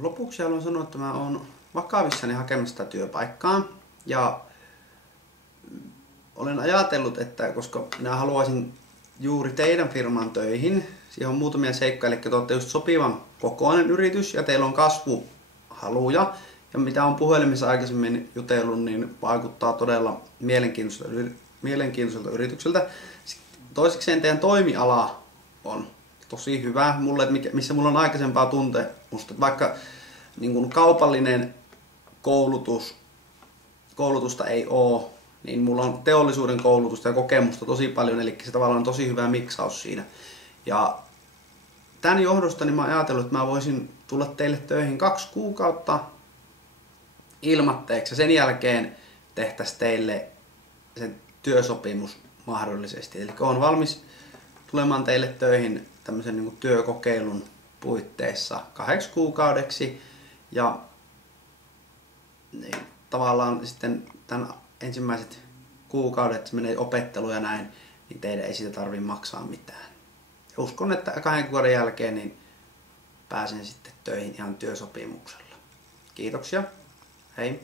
lopuksi haluan sanoa, että mä oon vakavissani hakemassa sitä työpaikkaa. Ja olen ajatellut, että koska minä haluaisin juuri teidän firman töihin, siihen on muutamia seikkoja, eli te olette just sopivan kokoinen yritys ja teillä on kasvuhaluja. Ja mitä on puhelimessa aikaisemmin jutellut, niin vaikuttaa todella mielenkiintoiselta yritykseltä. Toisekseen teidän toimiala on tosi hyvä mulle, että missä mulla on aikaisempaa tuntemusta. Vaikka niin kuin kaupallinen koulutusta ei ole, niin mulla on teollisuuden koulutusta ja kokemusta tosi paljon, eli se tavallaan on tosi hyvä miksaus siinä. Ja tämän johdosta niin mä oon ajatellut, että mä voisin tulla teille töihin 2 kuukautta ilmatteeksi ja sen jälkeen tehtäisiin teille se työsopimus mahdollisesti. Eli olen valmis tulemaan teille töihin tämmöisen niin kuin työkokeilun puitteissa 2 kuukaudeksi ja niin, tavallaan sitten tämän ensimmäiset kuukaudet se menee opetteluun ja näin, niin teidän ei siitä tarvitse maksaa mitään. Ja uskon, että 2 kuukauden jälkeen niin pääsen sitten töihin ihan työsopimuksella. Kiitoksia. Hei!